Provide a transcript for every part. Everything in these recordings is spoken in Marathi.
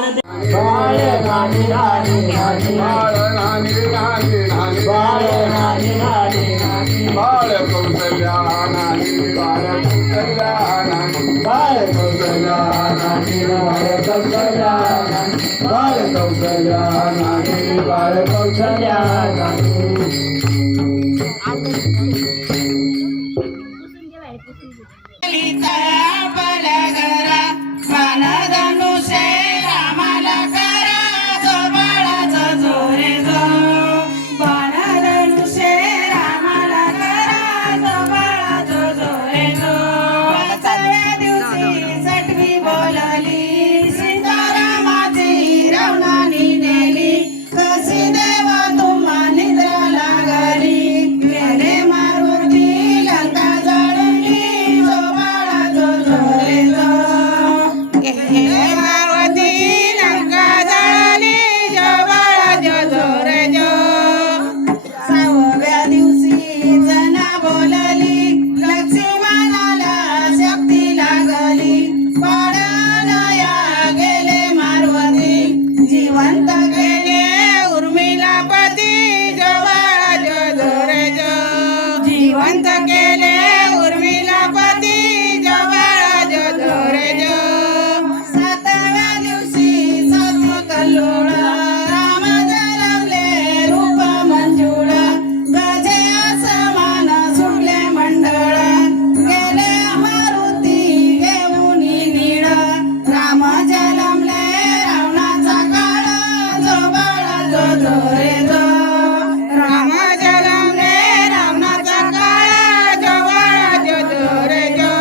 बाळ राणी राणी राणी बाळ राणी राणी राणी बाळ राणी राणी राणी बाळ कौशल्या राणी बाळ कौशल्या राणी बाळ कौशल्या राणी बाळ कौशल्या राणी बाळ कौशल्या राणी बाळ कौशल्या राणी जिवंत केले उर्मिला पती जवळ जो रे जो सातव्या दिवशी सात कल्लोळ राम जन्मले रूप मंजुळ गजे समान सुटले मंडळ गेले मारुती घेऊन नीळ राम जन्मले रावणाचा काळ जो बाळ जो रे जो राम जन्मले रावणाचा काळ जो बाळ जो रे जो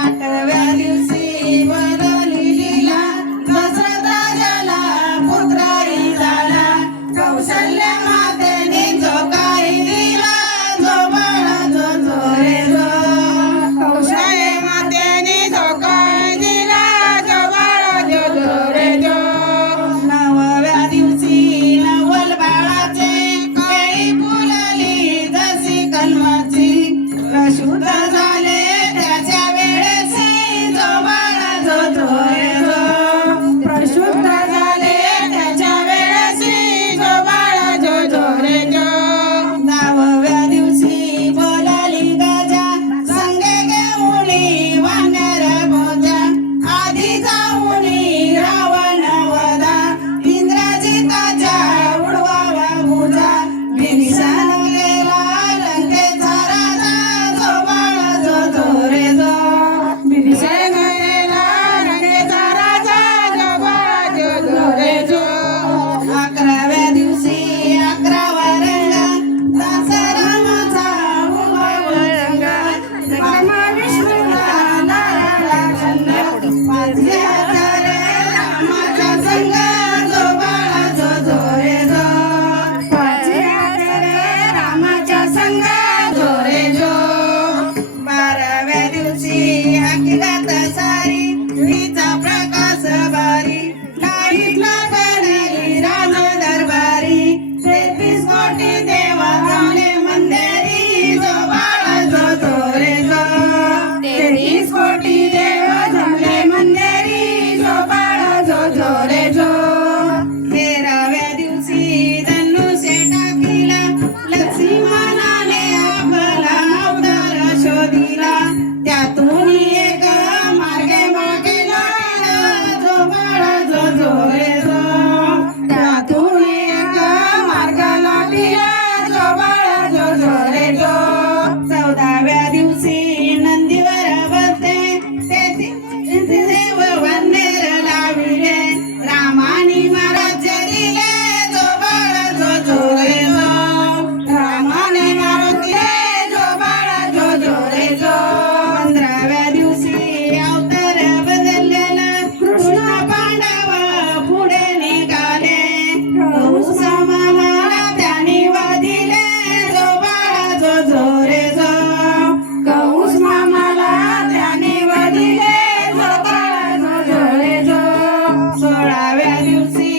आठव्या दिवशी बनली लीला दशरथ राजाला पुत्राई झाला कौशल्य मातेने जो काही दिला जो बाळ जो रे जो कौशल्य मातेने जो काही दिला जो बाळ जो रे जो नवव्या दिवशी नवल बाळाचे कळी फुलली जशी कलमाची प्रशुद्ध झाले त्याच्या वेळेसी जो बाळ जो रे जो प्रशुद्ध झाले त्याच्या वेळेसी जो बाळ जो रे जो दहाव्या दिवशी बोलाली गजा संगे घेऊनी वानर भोजा आधी जाऊनी रावण वधा इंद्रजिताच्या उडवावा भुजा भीषण गेला लंकेचा राजा जो बाळ जो रे जो भीषण गेला लंकेचा राजा जो बाळ जो रे जो अकराव्या दिवशी 11वा रंग दासरामाचा उभा रंग ब्रह्मा विष्णूला नारायणला छंद पाचवे हाताले रामाचा संग जो बाळ जो रे जो पाचवे हाताले रामाचा संग जो रे जो 12व्या दिवशी अखिलात सारी विचा प्रकाश बारी लाईट लागली राज दरबारी 33 कोटी देवा जमले मंदिरी जो बाळ जो रे जो 33 कोटी देव जमले मंदिरी जो बाळ जो रे जो 13व्या दिवशी धनुष्य टाकीला लक्ष्मणाने आपला अवतार शोधिला त्यातून एक मार्गे मागे लागला जो बाळ जो रे जो त्यातून एक मार्ग लागला जो बाळ जो रे जो 14व्या दिवशी नंदीवर बसते तेथे देव वंदेर लाविले रामानी महाराज दिले जो बाळ जो रे जो रामाने महाराज दिले जो बाळ जो रे जो 15व्या दिवशी अवतार बदललेला कृष्ण पांडव पुढे निघाले समाला त्याने वादिले जो बाळ जो रे जो कौस मामाला त्याने वादिले जो बाळ जो रे जो 16व्या दिवशी